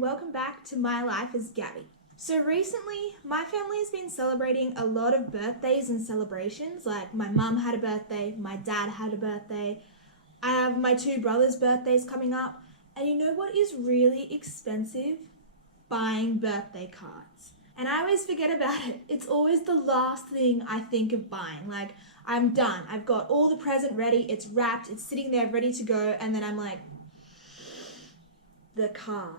and welcome back to My Life as Gabby. So recently, my family has been celebrating a lot of birthdays and celebrations. Like my mum had a birthday, my dad had a birthday, I have my two brothers' birthdays coming up. And you know what is really expensive? Buying birthday cards. And I always forget about it. It's always the last thing I think of buying. Like, I'm done. I've got all the present ready. It's wrapped. It's sitting there ready to go. And then I'm like, the card.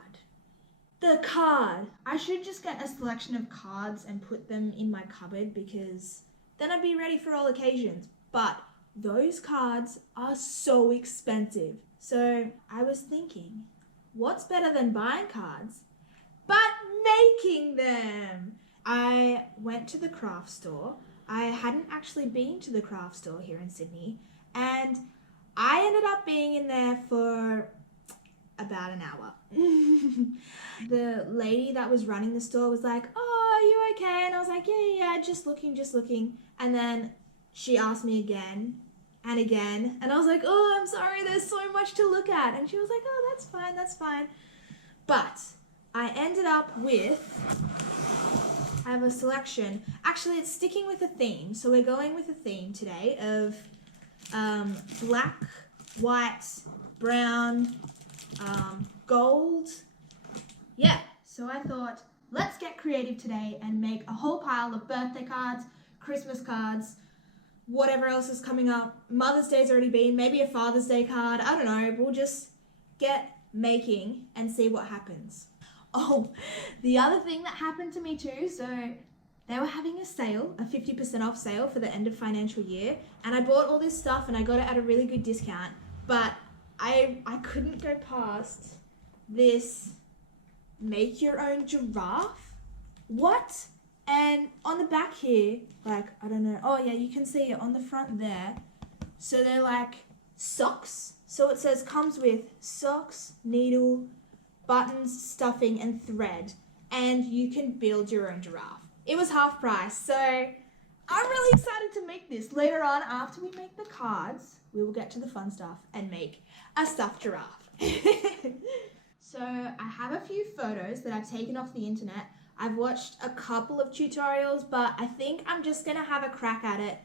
The card. I should just get a selection of cards and put them in my cupboard because then I'd be ready for all occasions. But those cards are so expensive. So I was thinking, what's better than buying cards but making them? I went to the craft store. I hadn't actually been to the craft store here in Sydney, and I ended up being in there for about an hour. The lady that was running the store was like, "Oh, are you okay?" And I was like, yeah, just looking. And then she asked me again and again, and I was like, "Oh, I'm sorry, there's so much to look at." And she was like, "Oh, that's fine. But I ended up with, I have a selection. Actually, it's sticking with a theme. So we're going with a theme today of black, white, brown, gold. Yeah, so I thought, let's get creative today and make a whole pile of birthday cards, Christmas cards, whatever else is coming up. Mother's Day's already been, maybe a Father's Day card. I don't know. We'll just get making and see what happens. Oh, the other thing that happened to me too, so they were having a sale, a 50% off sale for the end of financial year, and I bought all this stuff and I got it at a really good discount, but I couldn't go past this make your own giraffe. What? And on the back here, like, I don't know, oh yeah, you can see it on the front there. So they're like socks. So it says comes with socks, needle, buttons, stuffing, and thread. And you can build your own giraffe. It was half price, so I'm really excited to make this. Later on, after we make the cards, we will get to the fun stuff and make a stuffed giraffe. So I have a few photos that I've taken off the internet. I've watched a couple of tutorials, but I think I'm just gonna have a crack at it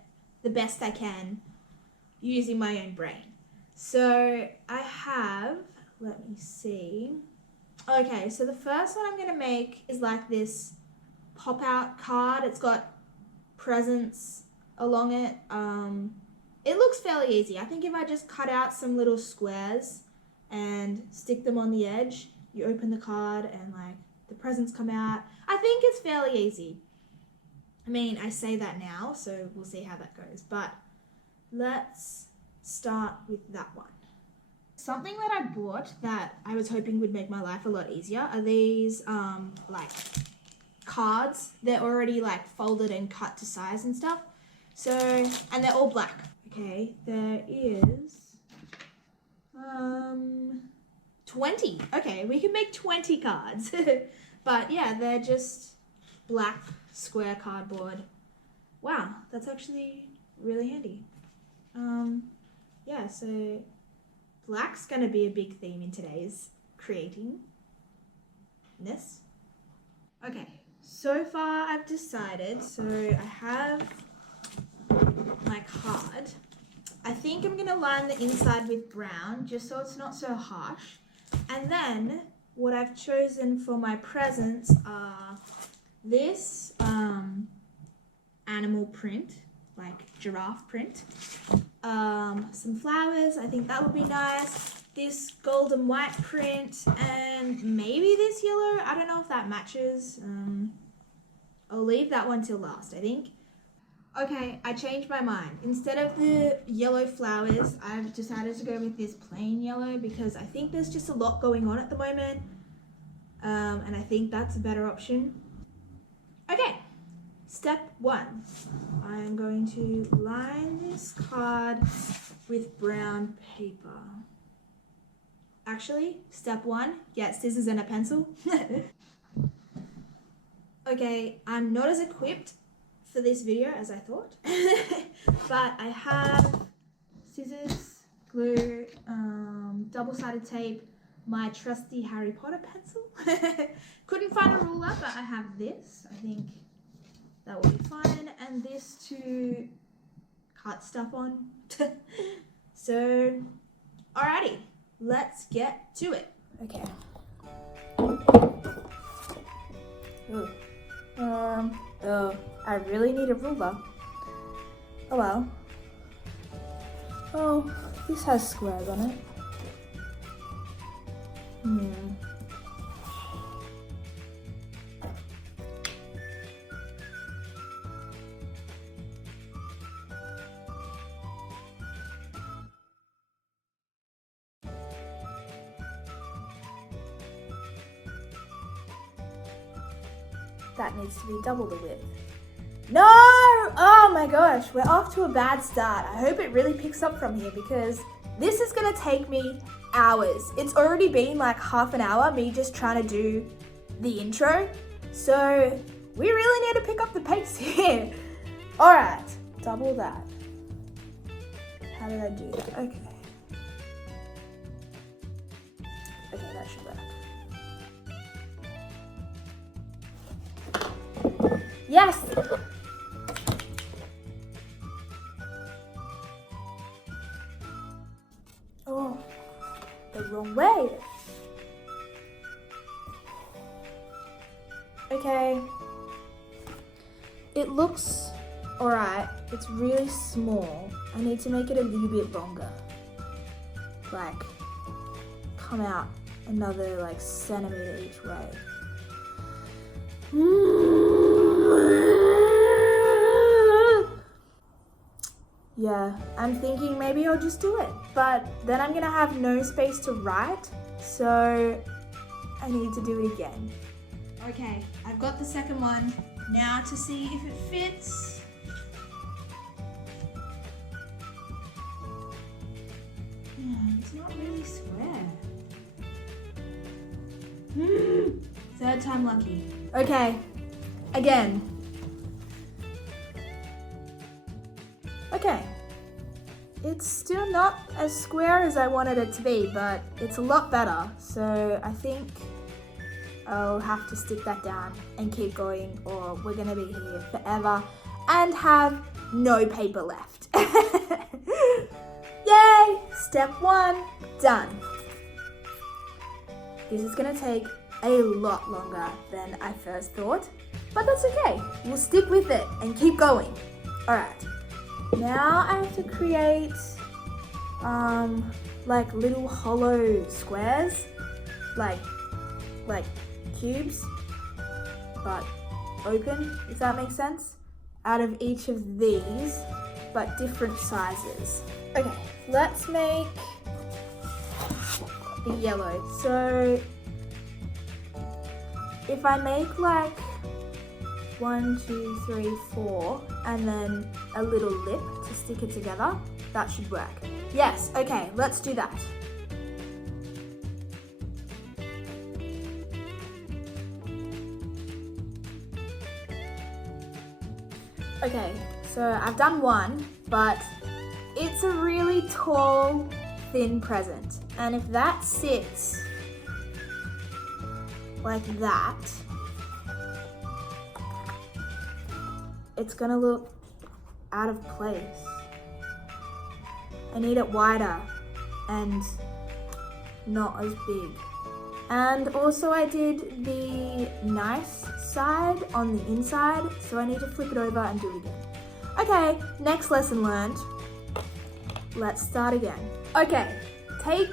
the best I can using my own brain. So I have, let me see. Okay, so the first one I'm gonna make is like this pop-out card. It's got presents along it. It looks fairly easy. I think if I just cut out some little squares and stick them on the edge, you open the card and like the presents come out. I think it's fairly easy. I mean, I say that now, so we'll see how that goes. But let's start with that one. Something that I bought that I was hoping would make my life a lot easier are these like cards. They're already like folded and cut to size and stuff. So, and they're all black. Okay, there is 20. Okay, we can make 20 cards. But yeah, they're just black square cardboard. Wow, that's actually really handy. Yeah, so black's gonna be a big theme in today's creating this. Okay, so far I've decided, so I have my card. I think I'm gonna line the inside with brown just so it's not so harsh. And then what I've chosen for my presents are this animal print, like giraffe print. Some flowers, I think that would be nice. This gold and white print, and maybe this yellow. I don't know if that matches. I'll leave that one till last, I think. Okay, I changed my mind. Instead of the yellow flowers, I've decided to go with this plain yellow because I think there's just a lot going on at the moment. And I think that's a better option. Okay, step one. I am going to line this card with brown paper. Actually, step one, get scissors and a pencil. Okay, I'm not as equipped for this video as I thought, but I have scissors, glue, double-sided tape, my trusty Harry Potter pencil. Couldn't find a ruler, but I have this. I think that will be fine. And this to cut stuff on. So, alrighty, let's get to it. Okay. Ooh. I really need a ruler. Oh well. Oh, this has squares on it. That needs to be double the width. No! Oh my gosh, we're off to a bad start. I hope it really picks up from here because this is gonna take me hours. It's already been like half an hour, me just trying to do the intro. So we really need to pick up the pace here. All right, double that. How did I do that? Okay. Okay, that should work. Yes! Oh, the wrong way. Okay. It looks alright. It's really small. I need to make it a little bit longer. Like, come out another like centimeter each way. Yeah, I'm thinking maybe I'll just do it, but then I'm gonna have no space to write, so I need to do it again. Okay, I've got the second one. Now to see if it fits. Yeah, it's not really square. Third time lucky. Okay, again. Okay, it's still not as square as I wanted it to be, but it's a lot better, so I think I'll have to stick that down and keep going, or we're gonna be here forever and have no paper left. Yay! Step 1, done. This is gonna take a lot longer than I first thought, but that's okay. We'll stick with it and keep going. Alright. Now I have to create like little hollow squares, like cubes, but open, if that makes sense, out of each of these, but different sizes. Okay, let's make the yellow. So if I make like 1, 2, 3, 4, and then a little lip to stick it together, that should work. Yes, okay, let's do that. Okay, so I've done one, but it's a really tall, thin present. And if that sits like that, it's gonna look out of place. I need it wider and not as big. And also I did the nice side on the inside, so I need to flip it over and do it again. Okay, next lesson learned. Let's start again. Okay, take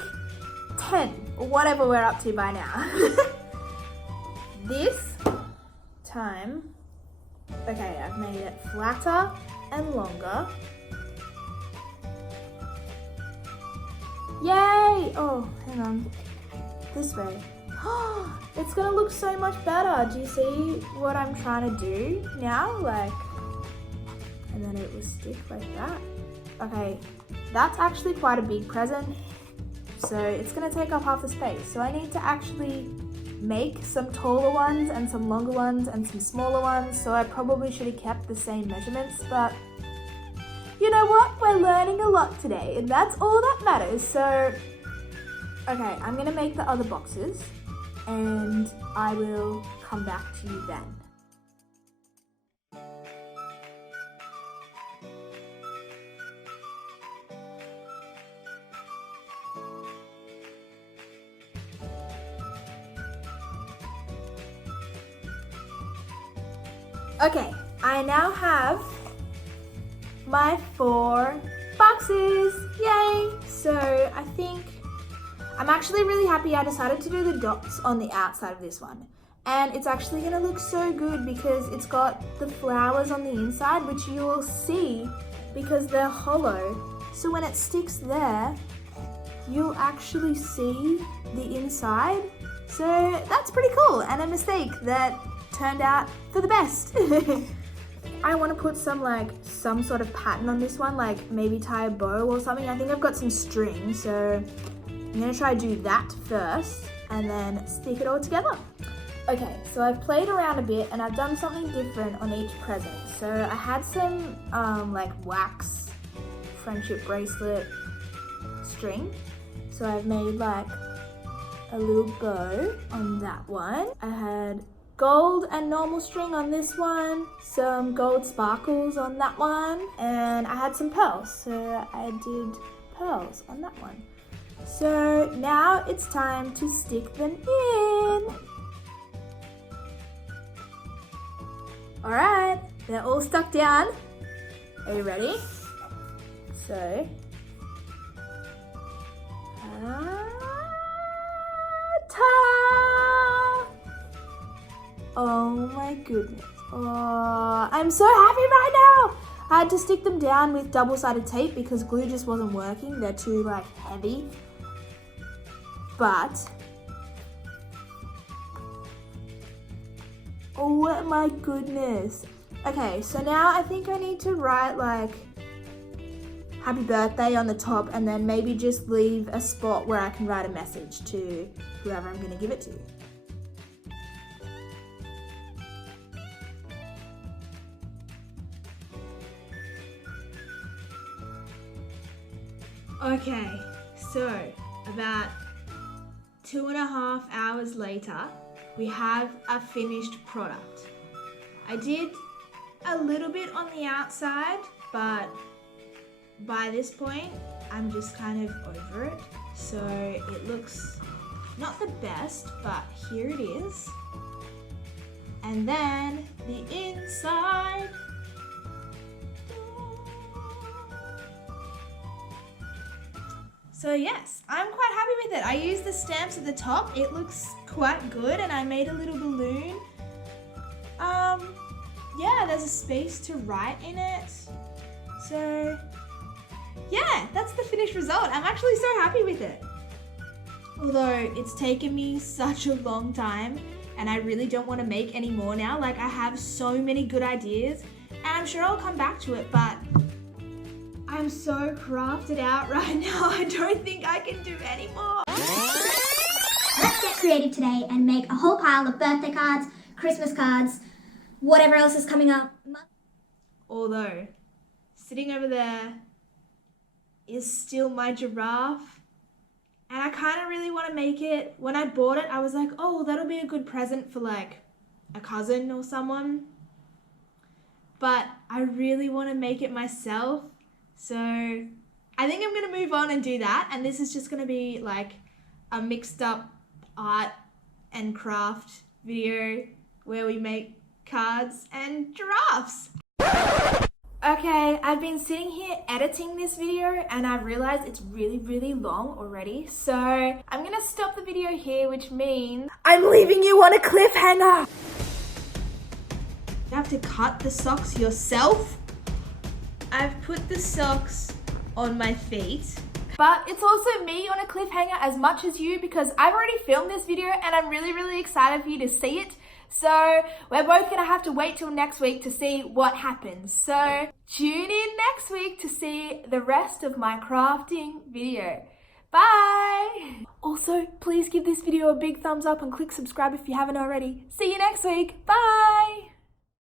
10, or whatever we're up to by now. This time, okay, I've made it flatter and longer. Yay! Oh, hang on. This way. It's gonna look so much better. Do you see what I'm trying to do now? Like, and then it will stick like that. Okay, that's actually quite a big present. So it's gonna take up half the space. So I need to actually make some taller ones and some longer ones and some smaller ones. So I probably should have kept the same measurements, but you know what? We're learning a lot today and that's all that matters. So Okay, I'm gonna make the other boxes and I will come back to you then. Okay, I now have my 4 boxes, yay! So I think I'm actually really happy I decided to do the dots on the outside of this one. And it's actually gonna look so good because it's got the flowers on the inside, which you will see because they're hollow. So when it sticks there, you'll actually see the inside. So that's pretty cool and a mistake that turned out for the best. I want to put some sort of pattern on this one, like maybe tie a bow or something. I think I've got some string, so I'm gonna try to do that first and then stick it all together. Okay, so I've played around a bit and I've done something different on each present. So I had some like wax friendship bracelet string. So I've made like a little bow on that one. I had gold and normal string on this one, some gold sparkles on that one, and I had some pearls, so I did pearls on that one. So now it's time to stick them in. Alright, they're all stuck down. Are you ready? So, ta-da! Oh my goodness. Oh, I'm so happy right now. I had to stick them down with double-sided tape because glue just wasn't working. They're too heavy. But oh my goodness. Okay, so now I think I need to write happy birthday on the top and then maybe just leave a spot where I can write a message to whoever I'm gonna give it to. Okay, so about 2.5 hours later, we have a finished product. I did a little bit on the outside, but by this point, I'm just kind of over it. So it looks not the best, but here it is. And then the inside. So yes, I'm quite happy with it. I used the stamps at the top. It looks quite good and I made a little balloon. Yeah, there's a space to write in it. So yeah, that's the finished result. I'm actually so happy with it. Although it's taken me such a long time and I really don't want to make any more now. I have so many good ideas and I'm sure I'll come back to it, but I'm so crafted out right now. I don't think I can do any more. Let's get creative today and make a whole pile of birthday cards, Christmas cards, whatever else is coming up. Although, sitting over there is still my giraffe. And I kind of really want to make it. When I bought it, I was like, oh, that'll be a good present for a cousin or someone. But I really want to make it myself. So I think I'm going to move on and do that. And this is just going to be a mixed up art and craft video where we make cards and giraffes. Okay, I've been sitting here editing this video and I realized it's really, really long already. So I'm going to stop the video here, which means I'm leaving you on a cliffhanger. You have to cut the socks yourself. I've put the socks on my feet. But it's also me on a cliffhanger as much as you because I've already filmed this video and I'm really, really excited for you to see it. So we're both going to have to wait till next week to see what happens. So tune in next week to see the rest of my crafting video. Bye! Also, please give this video a big thumbs up and click subscribe if you haven't already. See you next week. Bye!